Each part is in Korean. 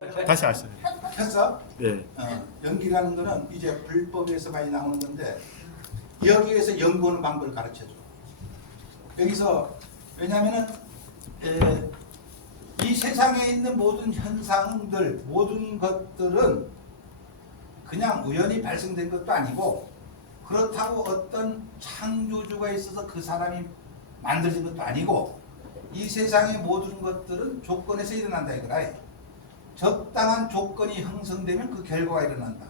다시 하시죠. 했어? 네. 연기라는 거는 이제 불법에서 많이 나오는 건데 여기에서 연구하는 방법을 가르쳐줘. 여기서 왜냐하면은 이 세상에 있는 모든 현상들, 모든 것들은 그냥 우연히 발생된 것도 아니고 그렇다고 어떤 창조주가 있어서 그 사람이 만들어진 것도 아니고 이 세상의 모든 것들은 조건에서 일어난다 이거라. 적당한 조건이 형성되면 그 결과가 일어난다.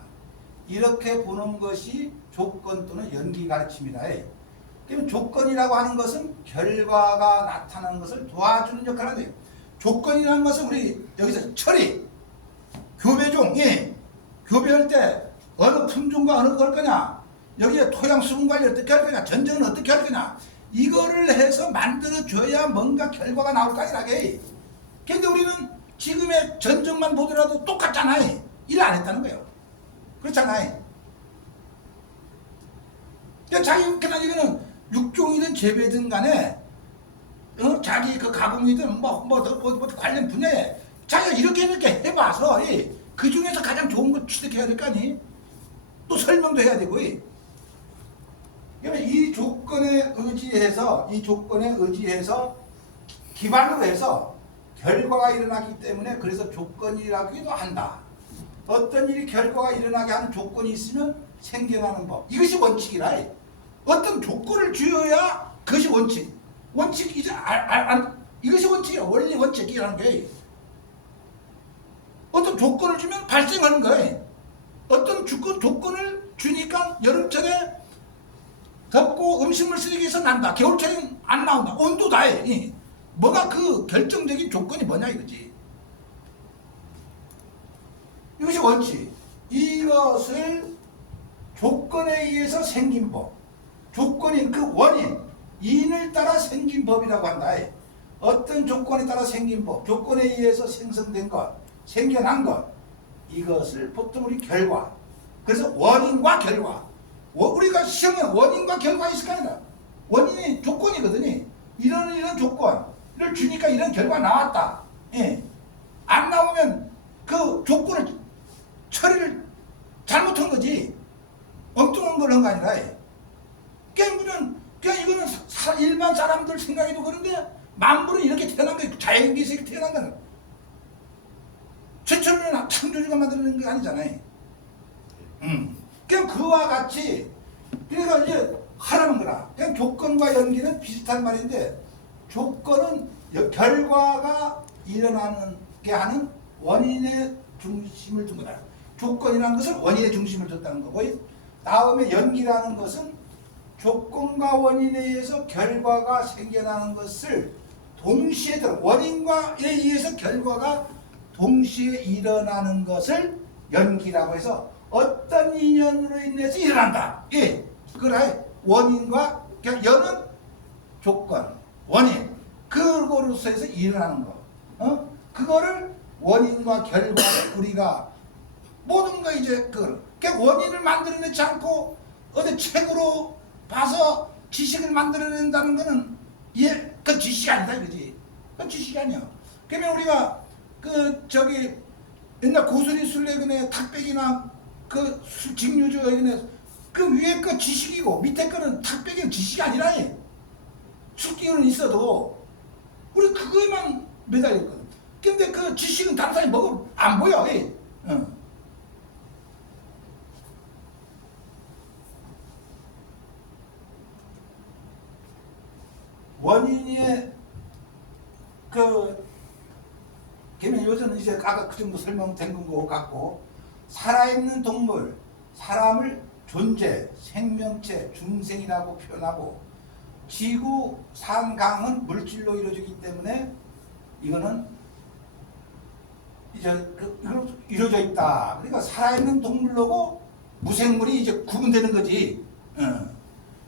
이렇게 보는 것이 조건 또는 연기 가르침이다. 그러면 조건이라고 하는 것은 결과가 나타나는 것을 도와주는 역할을 한대요. 조건이라는 것은 우리 여기서 처리, 교배종, 교배할 때 어느 품종과 어느 걸 거냐, 여기에 토양 수분 관리 어떻게 할 거냐, 전쟁은 어떻게 할 거냐, 이거를 해서 만들어줘야 뭔가 결과가 나올 거 아니라게. 근데 우리는 지금의 전쟁만 보더라도 똑같잖아요. 일 안 했다는 거예요. 그렇잖아요. 그러니까 자기는 이거는 육종이든 재배든 간에 자기 그 가공이든 뭐 관련 분야에 자기가 이렇게 해봐서 그 중에서 가장 좋은 걸 취득해야 될 거 아니? 또 설명도 해야 되고. 그러면 이 조건에 의지해서 기반으로 해서 결과가 일어나기 때문에 그래서 조건이라기도 한다. 어떤 일이 결과가 일어나게 하는 조건이 있으면 생겨나는 법. 이것이 원칙이라. 어떤 조건을 주어야 그것이 원칙. 원칙이지 이것이 원칙이야. 원리 원칙이라는 게. 어떤 조건을 주면 발생하는 거예요. 어떤 조건을 주니까 여름철에 덥고 음식물 쓰레기 해서 난다. 겨울철엔 안 나온다. 온도다. 뭐가 그 결정적인 조건이 뭐냐 이거지. 이것이 원칙. 이것을 조건에 의해서 생긴 법. 조건인 그 원인, 인을 따라 생긴 법이라고 한다. 어떤 조건에 따라 생긴 법, 조건에 의해서 생성된 것, 생겨난 것, 이것을 보통 우리 결과. 그래서 원인과 결과. 우리가 시험에 원인과 결과가 있을 거 아니라. 원인이 조건이거든요. 이런 조건을 주니까 이런 결과 나왔다. 안 나오면 그 조건을 처리를 잘못한 거지. 엉뚱한 걸 한 거 아니라. 그냥 이거는 일반 사람들 생각해도 그런데 만물은 이렇게 태어난 거예요. 자연계에서 태어난 거는. 최초는 창조주가 만드는 게 아니잖아요. 그냥 그와 같이 그러니까 이제 하라는 거라. 그냥 조건과 연기는 비슷한 말인데 조건은 결과가 일어나는 게 하는 원인의 중심을 둔 거다. 조건이라는 것은 원인의 중심을 뒀다는 거고, 다음에 연기라는 것은 조건과 원인에 의해서 결과가 생겨나는 것을 동시에 원인과 의해서 결과가 동시에 일어나는 것을 연기라고 해서 어떤 인연으로 인해서 일어난다. 그래. 원인과 연은 조건, 원인, 그거로서 해서 일어나는 거. 그거를 원인과 결과를 우리가 모든 거 이제 그러니까 원인을 만들어내지 않고 어디 책으로 봐서 지식을 만들어낸다는 거는 그 지식이 아니다 이거지. 그 지식이 아니야. 그러면 우리가 옛날 고수리 술래근의 탁백이나 그 직류주 그 위에 거 지식이고 밑에 거는 탁백이는 지식이 아니라 술기운은 있어도 우리 그거에만 매달렸거든. 근데 그 지식은 다른 사람이 먹으면 안 보여. 원인의 그러면 요새는 이제 아까 그 정도 설명된 것 같고, 살아있는 동물, 사람을 존재, 생명체, 중생이라고 표현하고, 지구, 산, 강은 물질로 이루어지기 때문에 이거는 이제 이루어져 있다. 그러니까 살아있는 동물로고 무생물이 이제 구분되는 거지.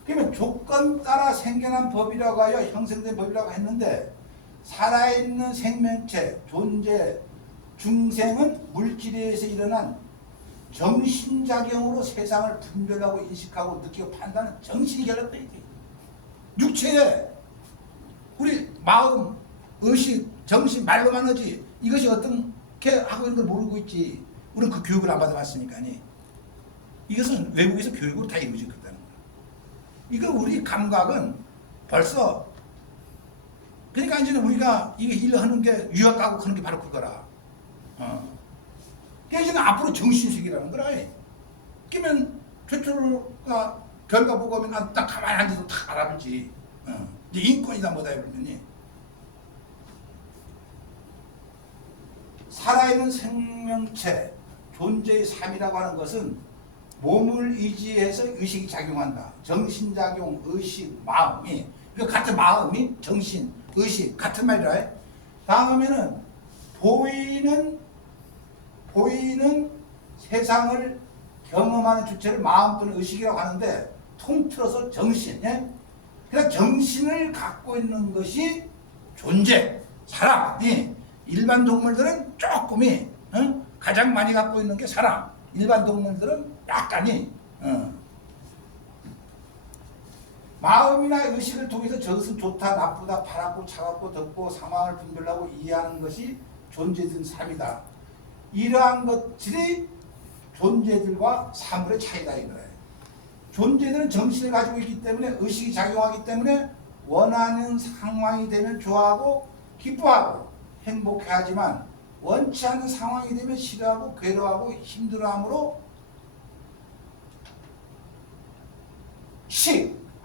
그러면 조건 따라 생겨난 법이라고 하여 형성된 법이라고 했는데, 살아있는 생명체, 존재, 중생은 물질에 의해서 일어난 정신작용으로 세상을 분별하고 인식하고 느끼고 판단하는 정신이 결합돼 있대. 육체에 우리 마음, 의식, 정신 말로만 하지 이것이 어떤 그렇게 하고 있는 걸 모르고 있지. 우리는 그 교육을 안 받아봤으니까. 이것은 외국에서 교육으로 다 이루어졌다는 거야. 이거 우리 감각은 벌써, 그러니까 이제는 우리가 이게 일을 하는 게 유학 가고 하는 게 바로 그거라. 그러니까 이제는 앞으로 정신식이라는 거라. 그러면 최초가 결과 보고 하면 딱 가만히 앉아서 다 알아보지. 이제 인권이다 뭐다 이러더니 살아있는 생명체 존재의 삶이라고 하는 것은 몸을 의지해서 의식이 작용한다. 정신작용, 의식, 마음이, 그러니까 같은 마음이 정신, 의식 같은 말이라. 다음에는 보이는 세상을 경험하는 주체를 마음 또는 의식이라고 하는데, 통틀어서 정신. 그러니까 정신을 갖고 있는 것이 존재, 사람이. 일반 동물들은 조금이, 가장 많이 갖고 있는 게 사람. 일반 동물들은 약간이, 마음이나 의식을 통해서 저것은 좋다, 나쁘다, 바랍고, 차갑고, 덥고, 상황을 분별하고 이해하는 것이 존재된 삶이다. 이러한 것들이 존재들과 사물의 차이다 이거예요. 존재들은 정신을 가지고 있기 때문에, 의식이 작용하기 때문에 원하는 상황이 되면 좋아하고 기뻐하고 행복해하지만, 원치 않는 상황이 되면 싫어하고 괴로워하고 힘들어하므로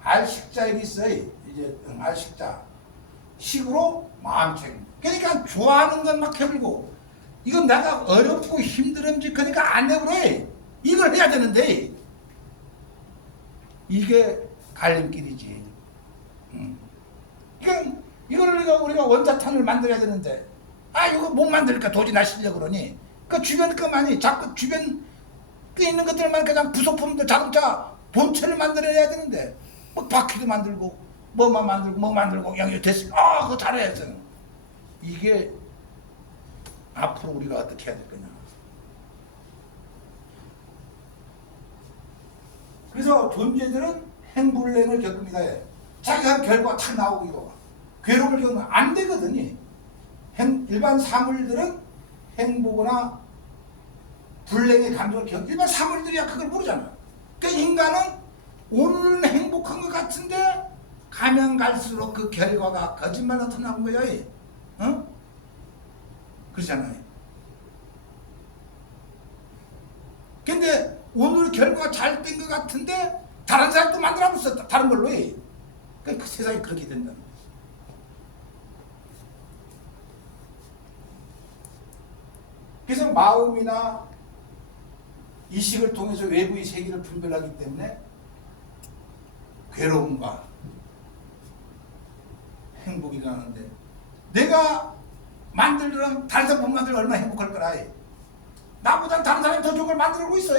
알식자에 있어요. 이제 알식자 식으로 마음 책임. 그러니까 좋아하는 건 막 해불고, 이건 내가 어렵고 힘들음직하니까 안 해버려. 이걸 해야 되는데, 이게 갈림길이지. 그러니까 이거를 우리가 원자탄을 만들어야 되는데, 이거 못 만들니까 도저히 나 실려 그러니, 그 주변 것만이 자꾸 주변 그 있는 것들만 그냥 부속품들, 자동차 본체를 만들어야 되는데, 뭐 바퀴도 만들고 뭐만 만들고 여기 됐으면 그거 잘해야죠. 이게 앞으로 우리가 어떻게 해야 될 거냐. 그래서 존재들은 행불행을 겪습니다. 자기가 결과가 탁 나오고 이거 괴로움을 겪으면 안 되거든요. 일반 사물들은 행복이나 불행의 감정을 겪. 일반 사물들이야 그걸 모르잖아. 그러니까 인간은 오늘은 행복한 것 같은데 가면 갈수록 그 결과가 거짓말 나타나는 거야. 그렇잖아요. 근데 오늘 결과가 잘 된 것 같은데 다른 사람도 만들어봤어. 다른 걸로. 그러니까 그 세상이 그렇게 된다는 거야. 그래서 마음이나 이식을 통해서 외부의 세계를 분별하기 때문에 괴로움과 행복이 일어나는데, 내가 만들면 다른 사람 못 만들면 얼마나 행복할 거라. 나보다 다른 사람이 더 좋은 걸 만들고 있어.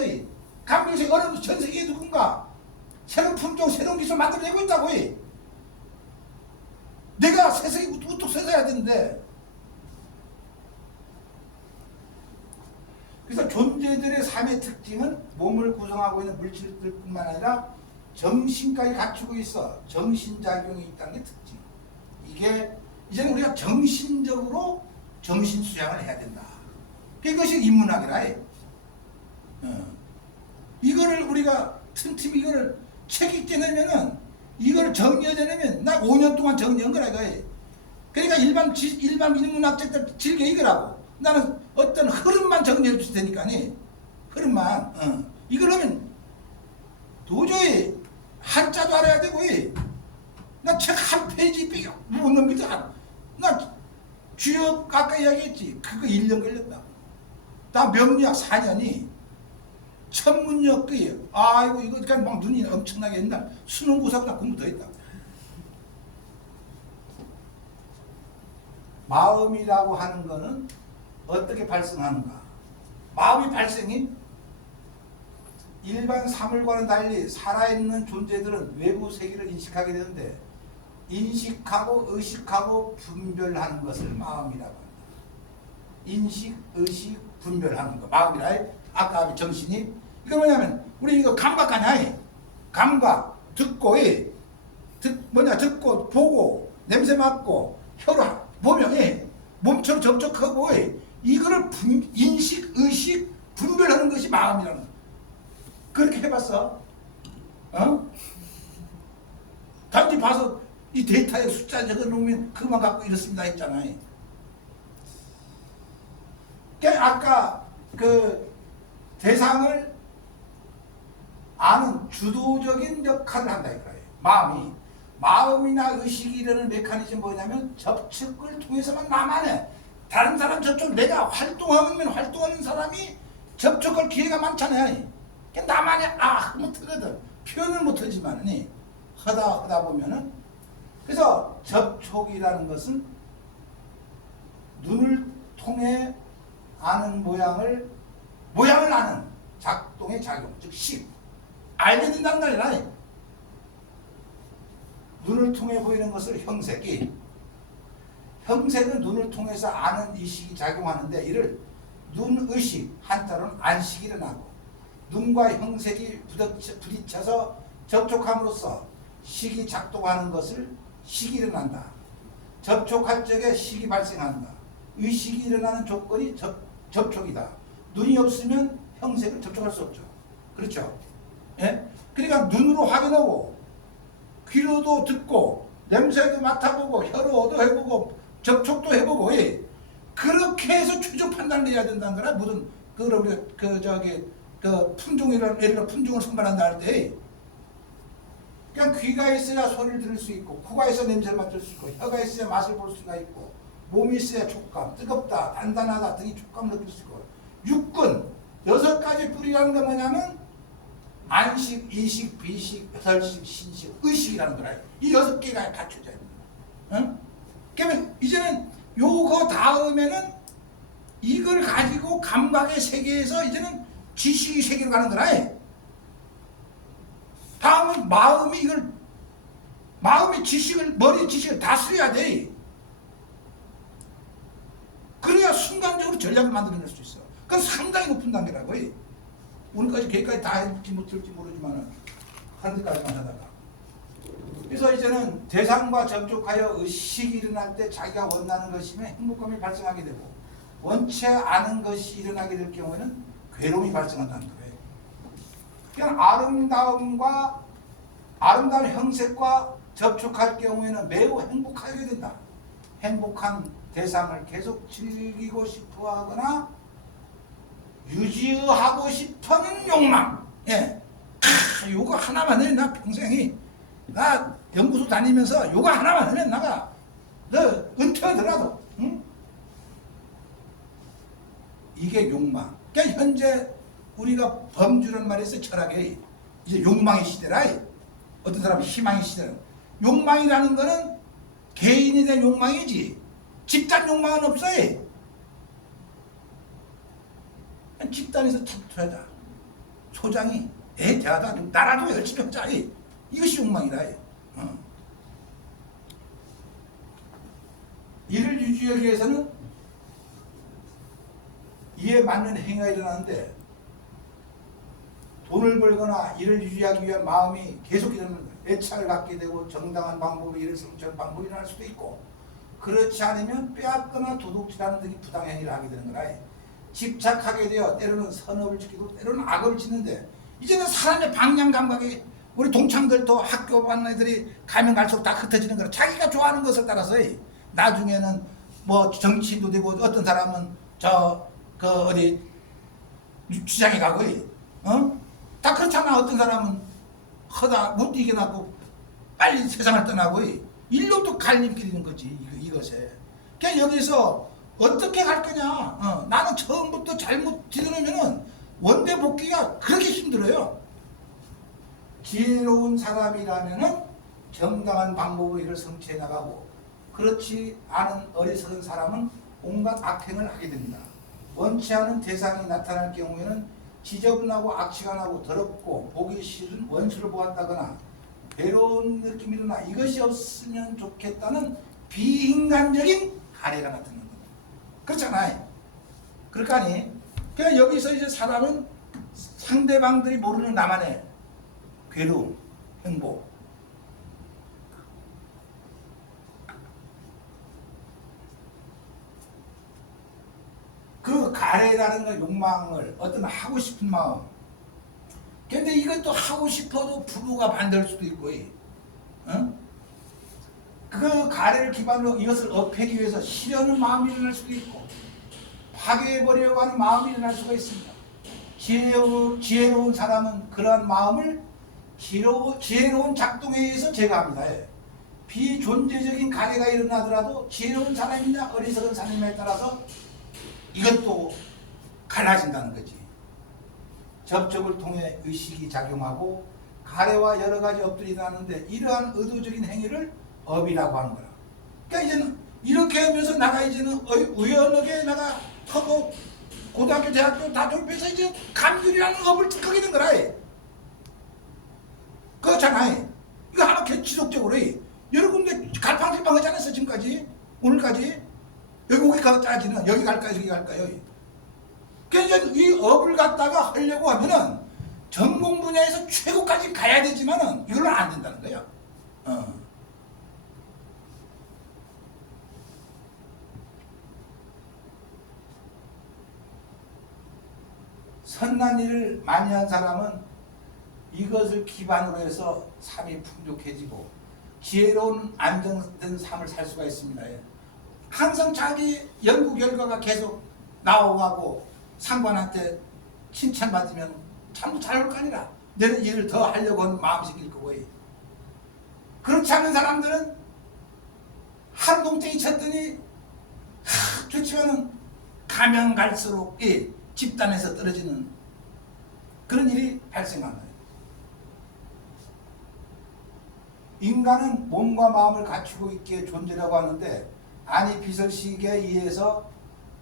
감귤색 어려운 전 세계에 누군가 새로운 품종, 새로운 기술 만들어내고 있다고. 내가 세상에 우뚝 서야 되는데. 그래서 존재들의 삶의 특징은 몸을 구성하고 있는 물질들뿐만 아니라 정신까지 갖추고 있어. 정신작용이 있다는 게 특징. 이게 이제는 우리가 정신적으로 정신수양을 해야 된다. 이것이 인문학이라. 이거를 우리가 틈틈이 이거를 책 읽게 되면은, 이걸 정리하려면 나 5년 동안 정리한 거라 이거예요. 그러니까 일반 인문학자들 즐겨 읽으라고. 나는 어떤 흐름만 정리해 줄 테니까. 흐름만. 이걸 하면 도저히 한자도 알아야 되고, 나 책 한 페이지 못 넘기잖아. 나 주역 아까 이야기했지. 그거 1년 걸렸다. 나 명리학 4년이 천문역 아이고 이거 그냥 막 눈이 엄청나게 옛날 수능고사보다 공부 더 했다. 마음이라고 하는 거는 어떻게 발생하는가? 마음이 발생이 일반 사물과는 달리 살아있는 존재들은 외부 세계를 인식하게 되는데, 인식하고 의식하고 분별하는 것을 마음이라고 합니다. 인식, 의식, 분별하는 거 마음이라. 아까 정신이 이거 뭐냐면 우리 이거 감각하냐. 감각 듣고 듣고 보고 냄새 맡고 혀로 보면 몸처럼 접촉하고 이거를 인식, 의식, 분별하는 것이 마음이라는 거야. 그렇게 해봤어? 어? 단지 봐서 이 데이터에 숫자 적어놓으면 그만 갖고 이렇습니다 했잖아요. 그러니까 아까 그 대상을 아는 주도적인 역할을 한다 이거예요. 마음이나 의식이 이르는 메커니즘이 뭐냐면 접촉을 통해서만 나만의 다른 사람 접촉, 내가 활동하면 활동하는 사람이 접촉할 기회가 많잖아요. 나만의 못하거든. 표현을 못하지만 하다 보면은, 그래서 접촉이라는 것은 눈을 통해 아는 모양을 아는 작동의 작용, 즉 식, 알게 된다는 거 아니라 눈을 통해 보이는 것을 형색은 눈을 통해서 아는 이식이 작용하는데, 이를 눈의식, 한자로는 안식이 일어나고 눈과 형색이 부딪혀서 접촉함으로써 식이 작동하는 것을 식이 일어난다. 접촉할 적에 식이 발생한다. 의식이 일어나는 조건이 접촉이다. 눈이 없으면 형색을 접촉할 수 없죠. 그렇죠? 예? 그러니까 눈으로 확인하고 귀로도 듣고 냄새도 맡아보고 혀로도 해보고 접촉도 해보고 그렇게 해서 최종 판단을 해야 된다는 거라. 무슨 품종이라는, 예를 들어 품종을 선발한다 할 때 그냥 귀가 있어야 소리를 들을 수 있고, 코가 있어야 냄새를 맡을 수 있고, 혀가 있어야 맛을 볼 수가 있고, 몸이 있어야 촉감, 뜨겁다, 단단하다 등이 촉감을 느낄 수 있고, 육군 6가지 뿌리라는 건 뭐냐면 안식, 이식, 비식, 혈식, 신식, 의식이라는 거라. 이 6개가 갖춰져야 됩니다. 응? 그러면 이제는 요거 다음에는 이걸 가지고 감각의 세계에서 이제는 지식의 세계로 가는 거라. 다음은 마음이 지식을, 머리 지식을 다스려야 돼. 그래야 순간적으로 전략을 만들어낼 수 있어. 그건 상당히 높은 단계라고. 오늘까지 걔까지 다 할지 못할지 모르지만 하는 데까지만 하다가. 그래서 이제는 대상과 접촉하여 의식이 일어날 때 자기가 원하는 것이면 행복감이 발생하게 되고, 원치 않은 것이 일어나게 될 경우에는 괴로움이 발생한다는 거예요. 그냥 아름다운 형색과 접촉할 경우에는 매우 행복하게 된다. 행복한 대상을 계속 즐기고 싶어 하거나 유지하고 싶어하는 욕망. 요거 하나만 하면 나 평생이, 나 연구소 다니면서 요거 하나만 하면 나가 너 은퇴하더라도, 응? 이게 욕망. 그러니까 현재 우리가 범주란 말이 있어요. 철학에 이제 욕망의 시대라. 어떤 사람은 희망의 시대라. 욕망이라는 거는 개인에 대한 욕망이지 집단 욕망은 없어요. 집단에서 참투하자. 소장이 대하다. 나라도 열심히 하자. 이것이 욕망이다. 이를 유지하기 위해서는 이에 맞는 행위가 일어나는데, 돈을 벌거나 이를 유지하기 위한 마음이 계속 일어나는 애착을 갖게 되고 정당한 방법으로 이를 성취하는 방법이 일어날 수도 있고, 그렇지 않으면 빼앗거나 도둑질하는 등의 부당행위를 하게 되는 거라. 집착하게 되어 때로는 선업을 지키고 때로는 악을 짓는데, 이제는 사람의 방향 감각이, 우리 동창들도 학교 가는 애들이 가면 갈수록 다 흩어지는 거라. 자기가 좋아하는 것을 따라서 나중에는 뭐 정치인도 되고, 어떤 사람은 어디 주장에 가고, 다 그렇잖아. 어떤 사람은 하다 못 이겨놨고 빨리 세상을 떠나고, 일로도 갈림 길리는 거지 이것에. 그러니까 여기서 어떻게 갈 거냐. 나는 처음부터 잘못 뒤들으면은 원대 복귀가 그렇게 힘들어요. 지혜로운 사람이라면은 정당한 방법으로 이를 성취해 나가고, 그렇지 않은 어리석은 사람은 온갖 악행을 하게 됩니다. 원치 않은 대상이 나타날 경우에는 지저분하고 악취가 더럽고 보기 싫은 원수를 보았다거나 괴로운 느낌이 일어나 이것이 없으면 좋겠다는 비인간적인 가래가 나타나는 겁니다. 그렇잖아요. 그러니까 그냥 여기서 이제 사람은 상대방들이 모르는 나만의 괴로움, 행복, 가래라는 걸 욕망을 어떤 하고 싶은 마음. 근데 이것도 하고 싶어도 부부가 반대할 수도 있고, 어? 그 가래를 기반으로 이것을 업히기 위해서 시려는 마음이 일어날 수도 있고, 파괴해버리려고 하는 마음이 일어날 수가 있습니다. 지혜로운 사람은 그러한 마음을 지혜로운 작동에 의해서 제거합니다. 비존재적인 가래가 일어나더라도 지혜로운 사람이냐 어리석은 사람에 따라서 이것도 갈라진다는 거지. 접촉을 통해 의식이 작용하고 가래와 여러 가지 업들이 일어나는데 이러한 의도적인 행위를 업이라고 하는 거라. 그러니까 이제는 이렇게 하면서 나가 이제는 우연하게 나가 하고 고등학교 대학교 다 졸업해서 이제 감귤이라는 업을 하게 된 거라. 그렇잖아. 이거 하나 지속적으로 여러 군데 갈팡질팡 하지 않았어 지금까지 오늘까지. 여기 따지는 여기 갈까요 저기 갈까요. 그러니까 이제 이 업을 갖다가 하려고 하면은 전공 분야에서 최고까지 가야 되지만은 이걸로 안 된다는 거야. 선난 일을 많이 한 사람은 이것을 기반으로 해서 삶이 풍족해지고 지혜로운 안정된 삶을 살 수가 있습니다. 항상 자기 연구 결과가 계속 나오고 상관한테 칭찬받으면 참 잘할 거 아니라 내는 일을 더 하려고 하는 마음이 생길 거고, 그렇지 않은 사람들은 한 동땡이 쳤더니 좋지만은 가면 갈수록 집단에서 떨어지는 그런 일이 발생한다. 인간은 몸과 마음을 갖추고 있기에 존재라고 하는데 아니 비설식에 의해서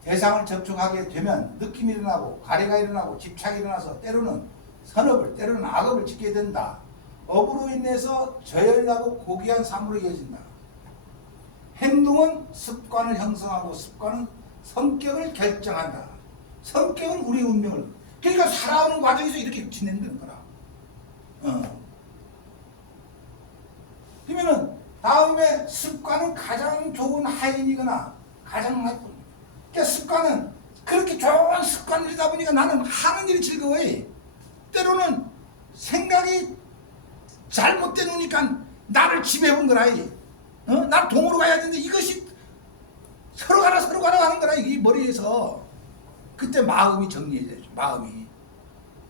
대상을 접촉하게 되면 느낌이 일어나고 가래가 일어나고 집착이 일어나서 때로는 선업을 때로는 악업을 짓게 된다. 업으로 인해서 저열하고 고귀한 삶으로 이어진다. 행동은 습관을 형성하고 습관은 성격을 결정한다. 성격은 우리 운명을, 그러니까 살아오는 과정에서 이렇게 진행되는 거라. 그러면은 다음에 습관은 가장 좋은 하인이거나 가장 나쁜. 그러니까 습관은 그렇게 좋은 습관이다 보니까 나는 하는 일이 즐거워. 때로는 생각이 잘못돼 놓으니까 나를 지배해본 거라. 난 동으로 가야 되는데 이것이 서로 가라 하는 거라. 이 머리에서. 그때 마음이 정리해져야죠.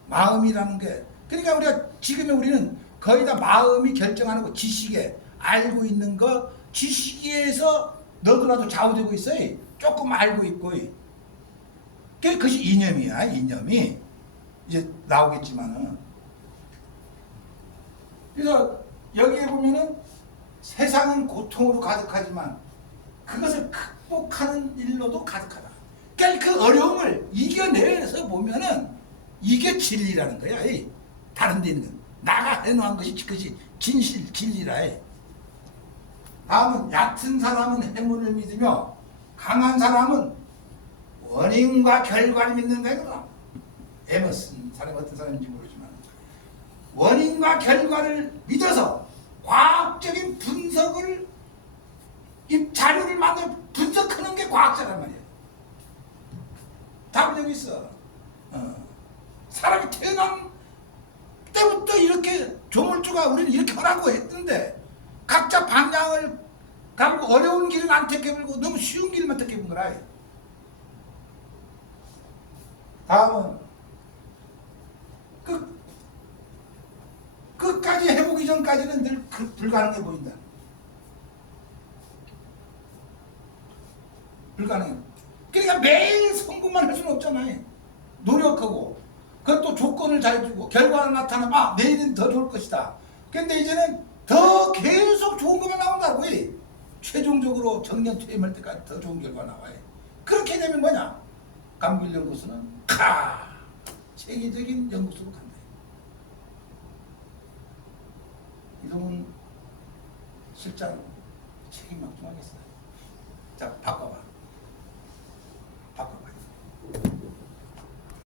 마음이라는 게, 그러니까 우리는 거의 다 마음이 결정하는 거, 지식에 알고 있는 거, 지식에서 너도나도 좌우되고 있어요. 조금 알고 있고. 그것이 이념이야. 이념이 이제 나오겠지만은. 그래서 여기에 보면은 세상은 고통으로 가득하지만 그것을 극복하는 일로도 가득하다. 그러니까 그 어려움을 이겨내서 보면은 이게 진리라는 거야. 다른 데 있는 나가 해놓은 것이 그것이 진리라. 다음은 얕은 사람은 행운을 믿으며 강한 사람은 원인과 결과를 믿는다 이거다. 에머슨 사람이 어떤 사람인지 모르지만 원인과 결과를 믿어서 과학적인 분석을 이 자료를 만들어 분석하는 게 과학자란 말이야. 답은 여기 있어. 사람이 태어난 때부터 이렇게 조물주가 우리는 이렇게 하라고 했던데 각자 방향을 가고 어려운 길은 안 택해버리고 너무 쉬운 길만 택해본 거라. 다음은 끝까지 해보기 전까지는 늘 불가능해 보인다. 불가능해. 그러니까 매일 성공만 할 수는 없잖아요. 노력하고 그것도 조건을 잘 주고 결과가 나타나면 내일은 더 좋을 것이다. 근데 이제는 더 계속 좋은 것만 나온다고. 최종적으로 정년 퇴임할 때까지 더 좋은 결과 나와요. 그렇게 되면 뭐냐? 감귤연구소는 세계적인 연구소로 간다. 이동훈 실장 책임 막중하겠어요. 자, 바꿔봐.